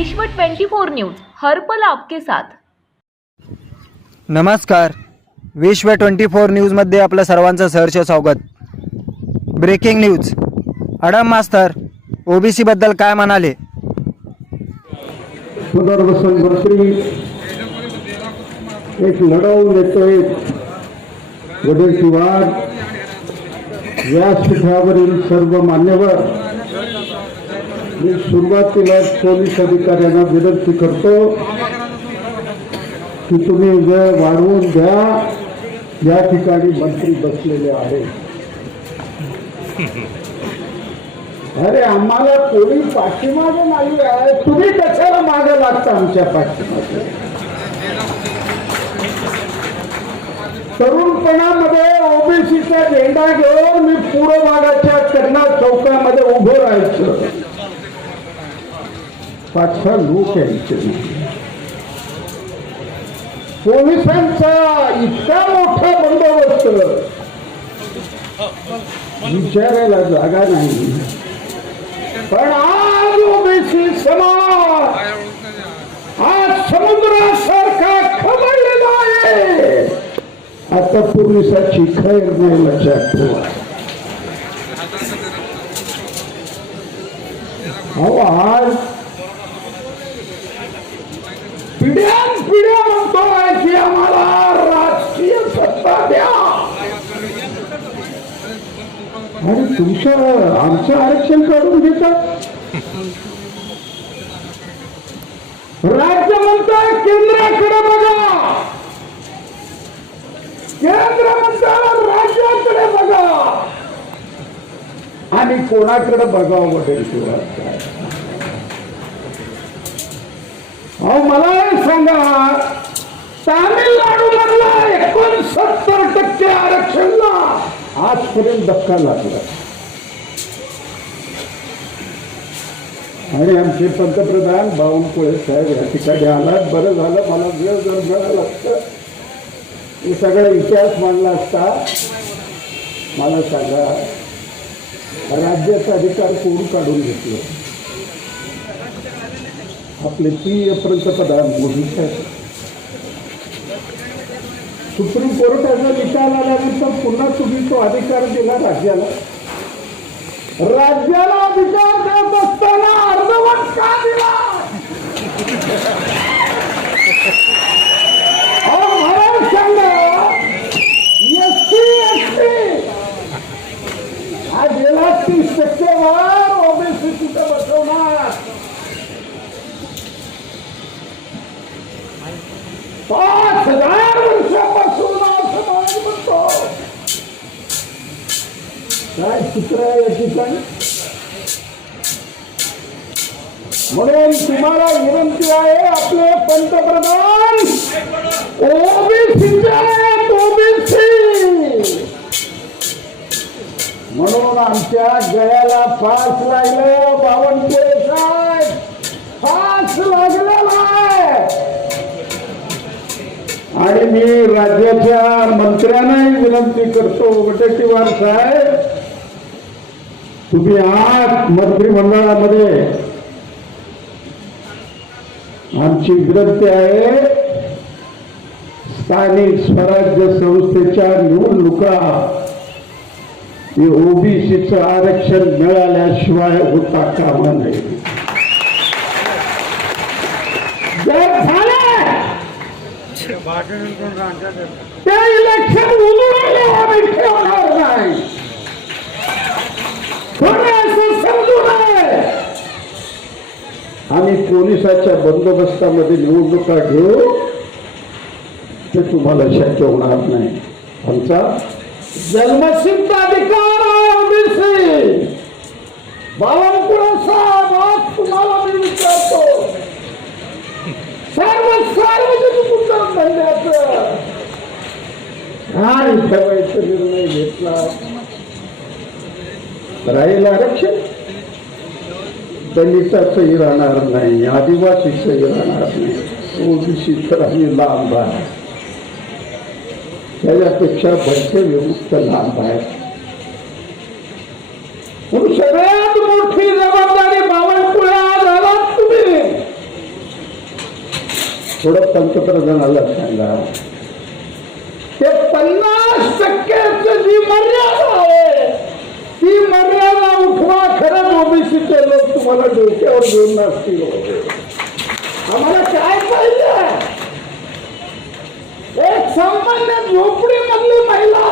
विश्व 24 न्यूज हर पल आपके साथ। नमस्कार, विश्व 24 न्यूजमध्ये आपलं सर्वांचं सहर्ष स्वागत। Breaking news. अडम मास्तर ओबीसी बद्दल काय म्हणाले? पुनर्वसन मंत्री एक लढाऊ नेते वडेट्टीवार व्यासपीठावरील सर्व मान्यवर, मी सुरुवातीला पोलीस अधिकाऱ्यांना विनंती करतो की तुम्ही वेळ वाढवून द्या। या ठिकाणी मंत्री बसलेले आहेत। अरे आम्हाला कोणी पाठीमागे नाही आहे, तुम्ही कशाला मागे लागता आमच्या पाठीमागे? तरुणपणामध्ये ओबीसीचा झेंडा घेऊन मी पूर्व भागाच्या कन्ना चौकामध्ये उभं राहायचं। 5-6 लोक यायचे। पोलिसांचा इतका मोठा बंदोबस्त, विचारायला जागा नाही। पण आज ओबीसी समाज आज समुद्रासारखा खवळलेला आहे। आता पोलिसाची खैर नाही, लक्षात ठेवा। आज पिढ्या म्हणतोय की आम्हाला राजकीय सत्ता द्या, आणि आमचं आरक्षण काढून घेतात। राज्य म्हणतोय केंद्राकडे बघा, केंद्र म्हणतं राज्याकडे बघा, आणि कोणाकडे बघावं वडेट्टीवार साहेब? अहो मला सांगा, तामिळनाडू मधला 69% आरक्षणला आजपर्यंत धक्का लागला, आणि आमचे पंतप्रधान बावनकुळे साहेब या ठिकाणी आलात। बरं झालं, मला वेळ जर मिळाला असतं हे सगळा इतिहास मांडला असता। मला सांगा, राज्याचा अधिकार कोण काढून घेतलं? आपले प्रिय पंतप्रधान मोदी साहेब। सुप्रीम कोर्टाचा निकाल आल्यानंतर पुन्हा तुम्ही तो अधिकार दिला राज्याला। राज्याला अधिकार देत असताना अर्धवट का दिला? मला सांगा, एसटी हा गेला 30% वर ओबीसी तिथं बसवणार। 5000 वर्षापासून समाज म्हणतो। काय चित्र आहे या ठिकाणी? म्हणून तुम्हाला विनंती आहे, आपले पंतप्रधान ओबीसी म्हणून आमच्या गळ्याला फास लागलं। बावनकुळे साहेब, फास लागलेला आहे। आणि मी राज्याच्या मंत्र्यांनाही विनंती करतो, वडेट्टीवार साहेब, तुम्ही आज मंत्रिमंडळामध्ये आमची विनंती आहे, स्थानिक स्वराज्य संस्थेच्या निवडणुका हे ओबीसीचं आरक्षण मिळाल्याशिवाय होता कामा नये। जर झाले ते इलेक्शन उधळून आम्ही ठेवणार नाही, असं समजू नये। आम्ही पोलिसाच्या बंदोबस्तामध्ये निवडणुका घेऊ, ते तुम्हाला शक्य होणार नाही। आमचा जन्मसिद्ध अधिकार आहे ओबीसी। बावनकुळे साहेब, आज तुम्हाला मी विचारतो, सार्वजनिक उद्योगधंद्याचं काय ठेवायचा निर्णय घेतला? राहील आरक्षण, दलिताचंही राहणार नाही, आदिवासीचंही राहणार नाही, ओबीसी तर आम्ही लांब आहे, त्याच्यापेक्षा भरते विमुक्त लांब आहे। म्हणून सगळ्यात मोठी जबाबदारी बावनकुळे आज आलात तुम्ही। थोडं पंतप्रधानाला सांगा ते 50% जी मर्यादा आहे ती मर्यादा उठवा. खरंच ओबीसीचे लोक तुम्हाला डोक्यावर घेऊन नसतील. आम्हाला काय पाहिजे? एक सामान्य झोपडीमधली महिला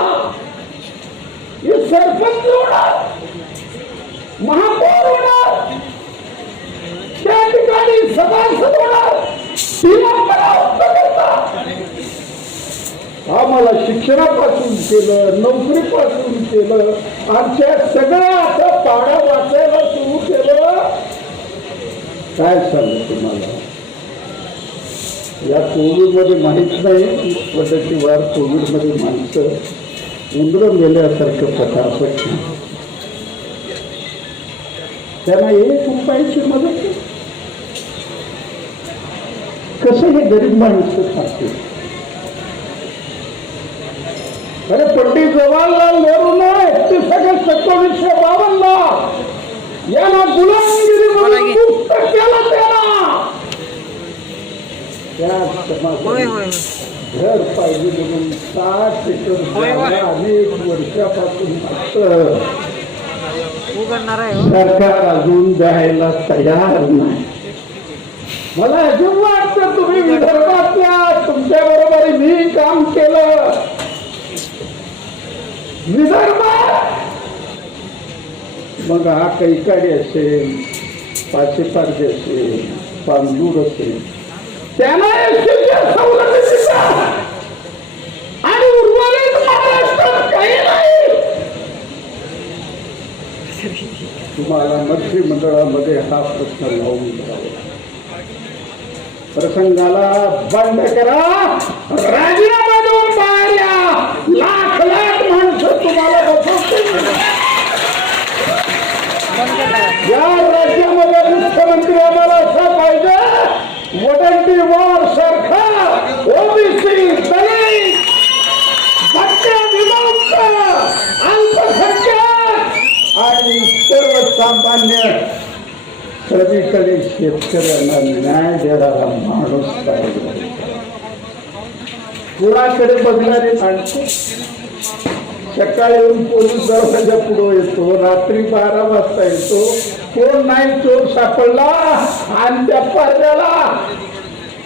ही सरपंच होणार, महापौर होणार, त्या ठिकाणी सभासद होणार. आम्हाला शिक्षणापासून केलं, नोकरीपासून केलं, आमच्या सगळं आता पाड्या वाचायला सुरू केलं. काय सांगू तुम्हाला? या कोविडमध्ये माहीत नाही पद्धतीवर कोविडमध्ये माणसं उंदरून गेल्यासारखं पटापट त्यांना 1 रुपयाची मदत. कसं हे गरीब माणसं खाते? अरे पंडित जवाहरलाल नेहरूंना 31/1952 याला गुलामगिरी म्हणून मुक्त केलं. घर पाहिजे म्हणून 60 एकर जागा अनेक वर्षापासून सरकार अजून द्यायला तयार नाही. मला अजून वाटतं तुम्ही विदर्भातल्या तुमच्या बरोबर मी काम केलं. विदर्भात मग हा कैकाडी असेल, पाचेपारगे असेल, पांजूर असेल, त्यांना सवलतीचा आणि उर्वरित महाराष्ट्रात काही नाही. तुम्हाला मंत्रिमंडळामध्ये हा प्रश्न लावून द्यावा. प्रसंगाला बंद करा, राजीनामा देऊन बाहेर या. लाख माणसं तुम्हाला बसवतील. या राज्यामध्ये मुख्यमंत्री आम्हाला असा पाहिजे वडंडीवार सारखा ओबीसी, दलित, भटक्या, विमुक्त, अल्पसंख्याक आणि सर्वसामान्य सगळीकडे शेतकऱ्यांना न्याय देणारा माणूस पाहिजे. कुणाकडे बघणारे माणसं सकाळी येऊन पोलीस दरवाजा पुढे येतो, रात्री 12 वाजता येतो, कोण नाही चोर सापडला आणि त्या पारड्याला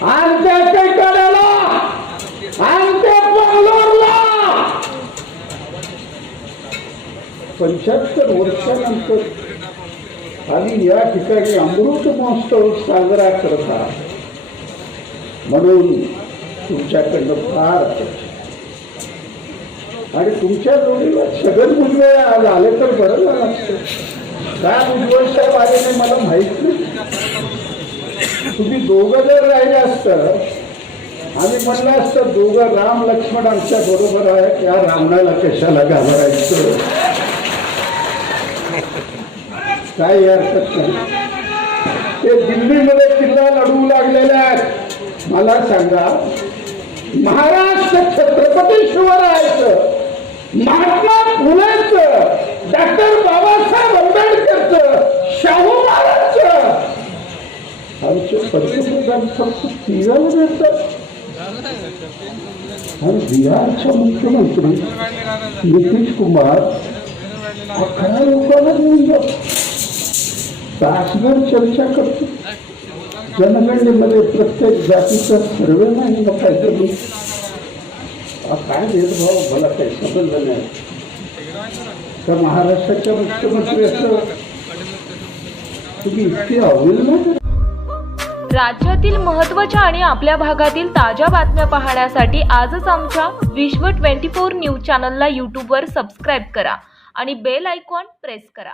आणि त्या कैकाड्याला आणि त्या बंगलोरला 75 वर्षानंतर आणि या ठिकाणी अमृत महोत्सव साजरा करतात. म्हणून तुमच्याकडनं फार आणि तुमच्या जोडीला सगळं भुजबळ आज आले तर बरं झालं असतं. काय भुजबळ साहेब आले नाही मला माहित नाही. तुम्ही दोघं जर राहिले असतं आणि म्हणलं असतं दोघं राम लक्ष्मण आमच्या बरोबर आहे, त्या रावणाला कशाला घाबरायचं? काही हरकत नाही. ते दिल्लीमध्ये किल्ला लढवू लागलेले आहेत. मला सांगा, महाराष्ट्र छत्रपती शिवरायाचं, महात्मा फुलेचं, डॉक्टर बाबासाहेब आंबेडकरचं, शाहू महाराजचं आमचे पंतप्रधान फक्त 3 मिळतात. आणि बिहारचे मुख्यमंत्री नितीश कुमार 11 लोकांना घेऊन जातो. तासभर चर्चा करतो. जनगणनेमध्ये प्रत्येक जातीचा सर्वे नाही पाहिजे. काय भेदभाव मला काही समजलं नाही. तर महाराष्ट्राच्या मुख्यमंत्री असं तुम्ही इतकी अवहेलना. राज्यातील महत्त्वाच्या आणि आपल्या भागातील ताज्या बातम्या पाहण्यासाठी आजच आमच्या विश्व 24 न्यूज चॅनलला यूट्यूबवर सबस्क्राईब करा आणि बेल आयकॉन प्रेस करा.